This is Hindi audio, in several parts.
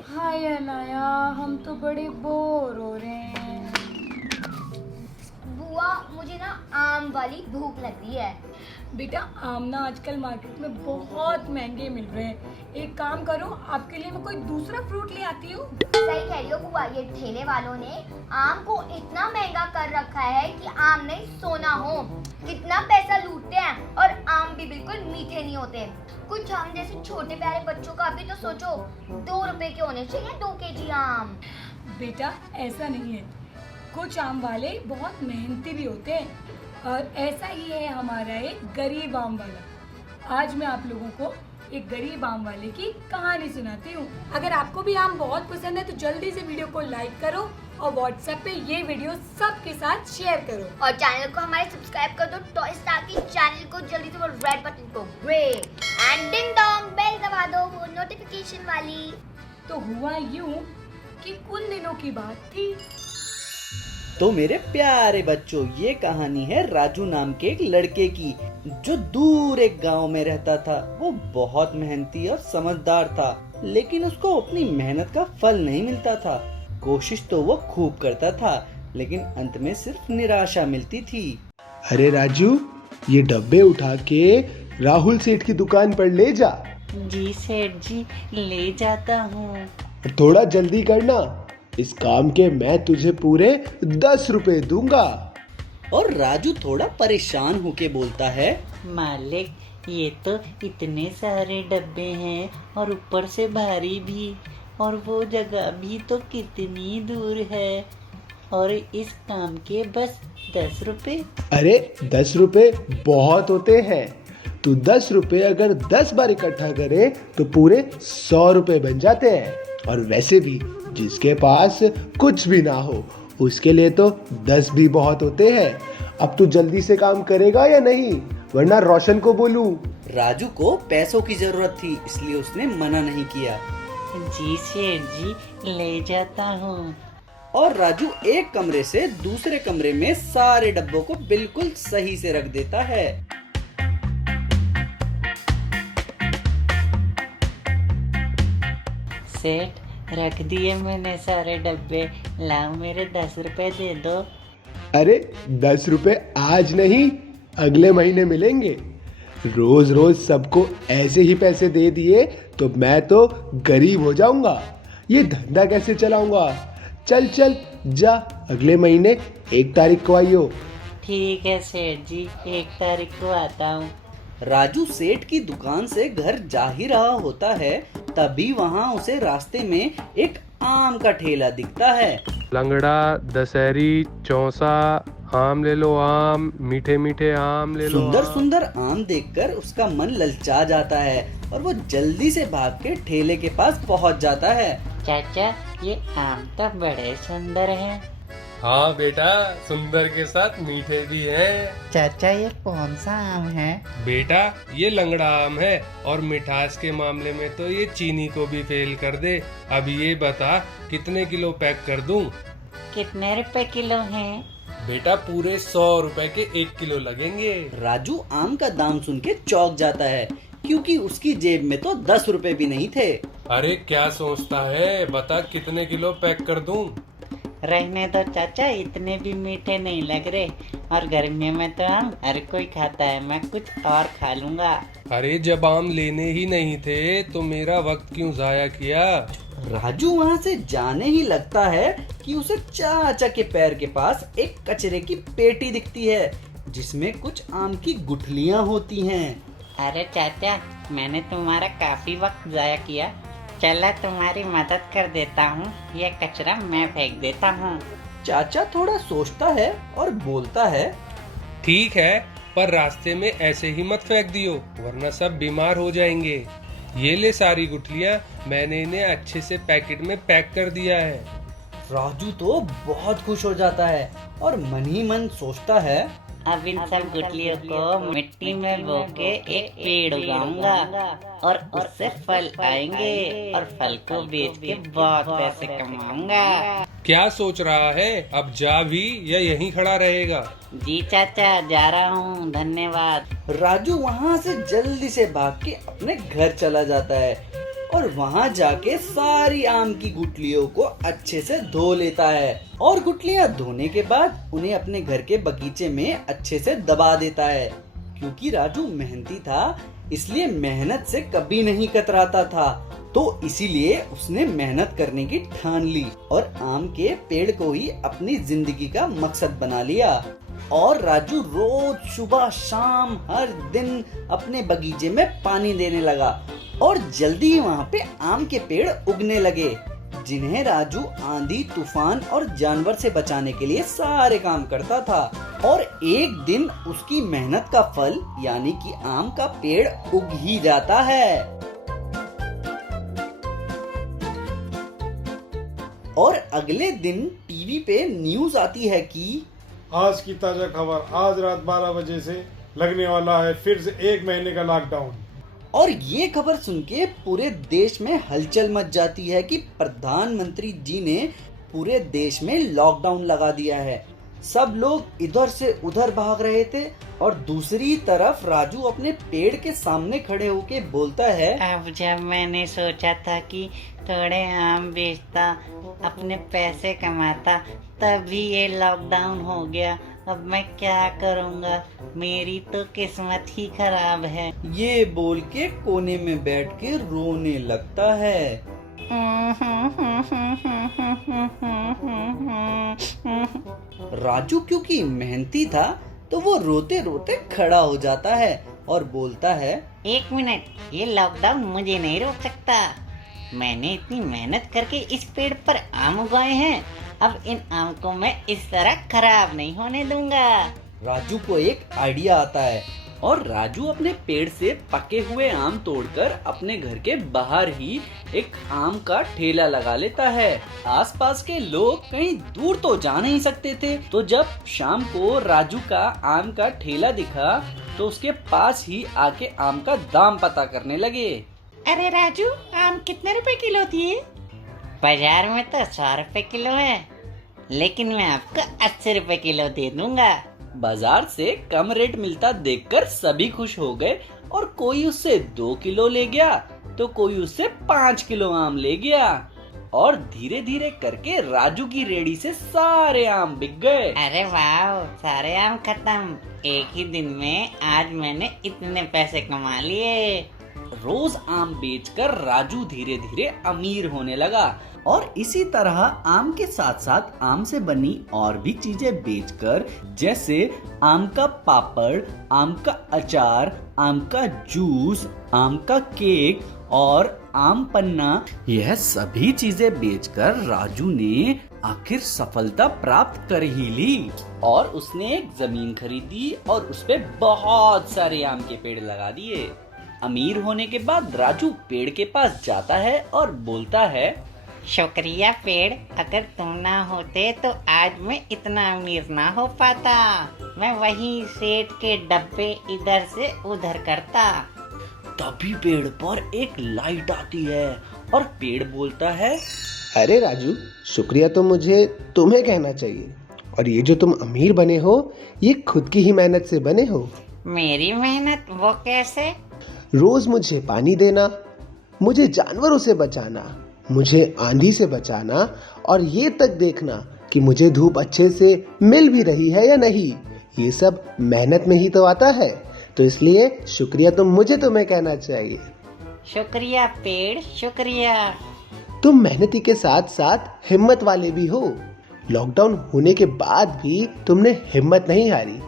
हाय अनाया, हम तो बड़े बोर हो रहे हैं। बुआ मुझे ना आम वाली भूख लगी है। बेटा, आम ना आजकल मार्केट में बहुत महंगे मिल रहे हैं। एक काम करो, आपके लिए मैं कोई दूसरा फ्रूट ले आती हूँ। सही कह रही हो बुआ, ये ठेले वालों ने आम को इतना महंगा कर रखा है कि आम नहीं सोना हो। कितना पैसा लूटते हैं और आम भी बिल्कुल मीठे नहीं होते। कुछ हम जैसे छोटे प्यारे बच्चों का भी तो सोचो, 2 रुपए के होने चाहिए 2 केजी आम। बेटा, ऐसा नहीं है, कुछ आम वाले बहुत मेहनती भी होते हैं और ऐसा ही है हमारा एक गरीब आम वाला। आज मैं आप लोगों को एक गरीब आम वाले की कहानी सुनाती हूँ। अगर आपको भी आम बहुत पसंद है तो जल्दी से वीडियो को लाइक करो और व्हाट्सएप पे ये वीडियो सबके साथ शेयर करो और चैनल को हमारे सब्सक्राइब कर दो टॉय स्टार की चैनल को जल्दी से वो रेड बटन को grey and ding dong bell दबा दो वो नोटिफिकेशन वाली। तो हुआ यूं कि कुछ दिनों की बात थी। तो मेरे प्यारे बच्चों, ये कहानी है राजू नाम के एक लड़के की, जो दूर एक गांव में रहता था। वो बहुत मेहनती और समझदार था, लेकिन उसको अपनी मेहनत का फल नहीं मिलता था। कोशिश तो वो खूब करता था, लेकिन अंत में सिर्फ निराशा मिलती थी। अरे राजू, ये डब्बे उठा के राहुल सेठ की दुकान पर ले जा। जी सेठ जी, ले जाता हूँ। और थोड़ा जल्दी करना, इस काम के मैं तुझे पूरे 10 रुपए दूंगा। और राजू थोड़ा परेशान होके बोलता है, मालिक, ये तो इतने सारे डब्बे हैं और ऊपर से भारी भी, और वो जगह भी तो कितनी दूर है, और इस काम के बस 10 रुपए। अरे 10 रुपए बहुत होते हैं। तू 10 रुपए अगर 10 बार इकट्ठा करे तो पूरे 100 रुपए बन जाते हैं। और वैसे भी जिसके पास कुछ भी ना हो, उसके लिए तो 10 भी बहुत होते हैं। अब तू जल्दी से काम करेगा या नहीं, वरना रोशन को बोलूं। राजू को पैसों की जरूरत थी, इसलिए उसने मना नहीं किया। जी सेठ जी, ले जाता हूँ। और राजू एक कमरे से दूसरे कमरे में सारे डब्बों को बिल्कुल सही से रख देता है। सेठ, रख दिए मैंने सारे डब्बे। लाओ, मेरे 10 रुपए दे दो। अरे 10 रुपए आज नहीं, अगले महीने मिलेंगे। रोज रोज सबको ऐसे ही पैसे दे दिए तो मैं तो गरीब हो जाऊंगा। ये धंधा कैसे चलाऊंगा। चल चल जा, अगले महीने 1 तारीख को आइयो। ठीक है सेठ जी, 1 तारीख को आता हूँ। राजू सेठ की दुकान से घर जा ही रहा होता है, तभी वहाँ उसे रास्ते में एक आम का ठेला दिखता है। लंगड़ा, दशहरी, चौसा, आम ले लो आम, मीठे मीठे आम ले लो सुंदर आम। सुंदर आम देखकर उसका मन ललचा जाता है और वो जल्दी से भाग के ठेले के पास पहुंच जाता है। चाचा, ये आम तो बड़े सुंदर हैं। हाँ बेटा, सुंदर के साथ मीठे भी हैं। चाचा, ये कौन सा आम है? बेटा, ये लंगड़ा आम है और मिठास के मामले में तो ये चीनी को भी फेल कर दे। अब ये बता, कितने किलो पैक कर दूं? कितने रुपए किलो हैं? बेटा, पूरे 100 रुपए के 1 किलो लगेंगे। राजू आम का दाम सुन के चौंक जाता है, क्योंकि उसकी जेब में तो 10 रुपए भी नहीं थे। अरे क्या सोचता है, बता कितने किलो पैक कर दूं? रहने दो चाचा, इतने भी मीठे नहीं लग रहे, और गर्मियों में तो आम हर कोई खाता है, मैं कुछ और खा लूंगा। अरे जब आम लेने ही नहीं थे तो मेरा वक्त क्यों जाया किया? राजू वहाँ से जाने ही लगता है कि उसे चाचा के पैर के पास एक कचरे की पेटी दिखती है, जिसमें कुछ आम की गुठलियाँ होती हैं। अरे चाचा, मैंने तुम्हारा काफी वक्त जाया किया, चला तुम्हारी मदद कर देता हूँ, ये कचरा मैं फेंक देता हूँ। चाचा थोड़ा सोचता है और बोलता है, ठीक है, पर रास्ते में ऐसे ही मत फेंक दियो, वरना सब बीमार हो जाएंगे। ये ले सारी गुठलियाँ, मैंने इन्हें अच्छे से पैकेट में पैक कर दिया है। राजू तो बहुत खुश हो जाता है और मन ही मन सोचता है, अब इन सब गुठलियों को मिट्टी में बो के एक पेड़ उगाऊंगा, और उससे फल आएंगे, और फल को बेच के बहुत पैसे कमाऊंगा। क्या सोच रहा है, अब जा भी या यहीं खड़ा रहेगा? जी चाचा, जा रहा हूँ, धन्यवाद। राजू वहाँ से जल्दी से भाग के अपने घर चला जाता है। और वहाँ जाके सारी आम की गुठलियों को अच्छे से धो लेता है और गुठलियाँ धोने के बाद उन्हें अपने घर के बगीचे में अच्छे से दबा देता है। क्योंकि राजू मेहनती था इसलिए मेहनत से कभी नहीं कतराता था, तो इसीलिए उसने मेहनत करने की ठान ली और आम के पेड़ को ही अपनी जिंदगी का मकसद बना लिया। और राजू रोज सुबह शाम हर दिन अपने बगीचे में पानी देने लगा और जल्दी ही वहाँ पे आम के पेड़ उगने लगे, जिन्हें राजू आंधी तूफान और जानवर से बचाने के लिए सारे काम करता था। और एक दिन उसकी मेहनत का फल यानी कि आम का पेड़ उग ही जाता है। और अगले दिन टीवी पे न्यूज आती है कि आज की ताजा खबर, आज रात 12 बजे से लगने वाला है फिर से 1 महीने का लॉकडाउन। और ये खबर सुन के पूरे देश में हलचल मच जाती है कि प्रधानमंत्री जी ने पूरे देश में लॉकडाउन लगा दिया है। सब लोग इधर से उधर भाग रहे थे और दूसरी तरफ राजू अपने पेड़ के सामने खड़े होके बोलता है, अब जब मैंने सोचा था कि थोड़े आम बेचता, अपने पैसे कमाता, तभी ये लॉकडाउन हो गया। अब मैं क्या करूँगा, मेरी तो किस्मत ही खराब है। ये बोल के कोने में बैठ के रोने लगता है। राजू क्योंकि मेहनती था तो वो रोते रोते खड़ा हो जाता है और बोलता है, 1 मिनट, ये लॉकडाउन मुझे नहीं रोक सकता। मैंने इतनी मेहनत करके इस पेड़ पर आम उगाए हैं, अब इन आम को मैं इस तरह खराब नहीं होने दूंगा। राजू को एक आइडिया आता है और राजू अपने पेड़ से पके हुए आम तोड़कर अपने घर के बाहर ही एक आम का ठेला लगा लेता है। आसपास के लोग कहीं दूर तो जा नहीं सकते थे, तो जब शाम को राजू का आम का ठेला दिखा तो उसके पास ही आके आम का दाम पता करने लगे। अरे राजू, आम कितने रुपए किलो दिए? बाजार में तो 100 रुपए किलो है, लेकिन मैं आपको 80 रुपए किलो दे दूंगा। बाजार से कम रेट मिलता देखकर सभी खुश हो गए और कोई उससे 2 किलो ले गया तो कोई उससे 5 किलो आम ले गया और धीरे धीरे करके राजू की रेडी से सारे आम बिक गए। अरे वाह, सारे आम खत्म। एक ही दिन में आज मैंने इतने पैसे कमा लिए। रोज आम बेचकर राजू धीरे धीरे अमीर होने लगा और इसी तरह आम के साथ साथ आम से बनी और भी चीजें बेचकर, जैसे आम का पापड़, आम का अचार, आम का जूस, आम का केक और आम पन्ना, यह सभी चीजें बेचकर राजू ने आखिर सफलता प्राप्त कर ही ली और उसने एक जमीन खरीदी और उस पे बहुत सारे आम के पेड़ लगा दिए। अमीर होने के बाद राजू पेड़ के पास जाता है और बोलता है, शुक्रिया पेड़, अगर तुम ना होते तो आज मैं इतना अमीर ना हो पाता। मैं वही सेठ के डब्बे इधर से उधर करता। तभी पेड़ पर एक लाइट आती है और पेड़ बोलता है, अरे राजू, शुक्रिया तो मुझे तुम्हें कहना चाहिए, और ये जो तुम अमीर बने हो ये खुद की ही मेहनत से बने हो। मेरी मेहनत? वो कैसे? रोज मुझे पानी देना, मुझे जानवरों से बचाना, मुझे आंधी से बचाना और ये तक देखना कि मुझे धूप अच्छे से मिल भी रही है या नहीं, ये सब मेहनत में ही तो आता है। तो इसलिए शुक्रिया तो मुझे तुम्हें कहना चाहिए। शुक्रिया पेड़, शुक्रिया। तुम मेहनती के साथ साथ हिम्मत वाले भी हो। लॉकडाउन होने के बाद भी तुमने हिम्मत नहीं हारी,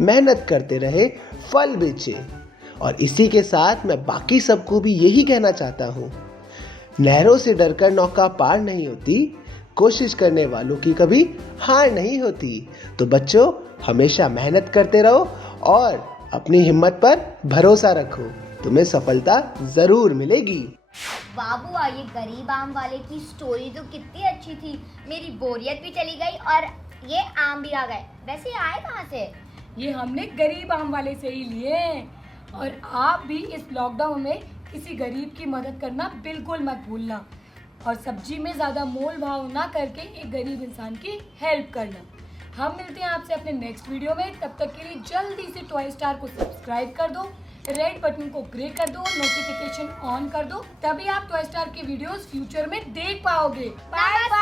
मेहनत करते रहे, फल बेचे। और इसी के साथ मैं बाकी सबको भी यही कहना चाहता हूँ, नहरों से डरकर नौका पार नहीं होती, कोशिश करने वालों की कभी हार नहीं होती। तो बच्चों, हमेशा मेहनत करते रहो और अपनी हिम्मत पर भरोसा रखो, तुम्हें सफलता जरूर मिलेगी। बाबू, ये गरीब आम वाले की स्टोरी तो कितनी अच्छी थी। मेरी बोरियत भी चली गई और ये आम भी आ गए। वैसे आए कहाँ से? ये हमने गरीब आम वाले से ही लिए हैं। और आप भी इस लॉकडाउन में किसी गरीब की मदद करना बिल्कुल मत भूलना और सब्जी में ज़्यादा मोल भाव ना करके एक गरीब इंसान की हेल्प करना। हम मिलते हैं आपसे अपने नेक्स्ट वीडियो में। तब तक के लिए जल्दी से टॉय स्टार को सब्सक्राइब कर दो रेड बटन को क्लिक कर दो, नोटिफिकेशन ऑन कर दो, तभी आप टॉय स्टार के वीडियोस फ्यूचर में देख पाओगे। Bye bye.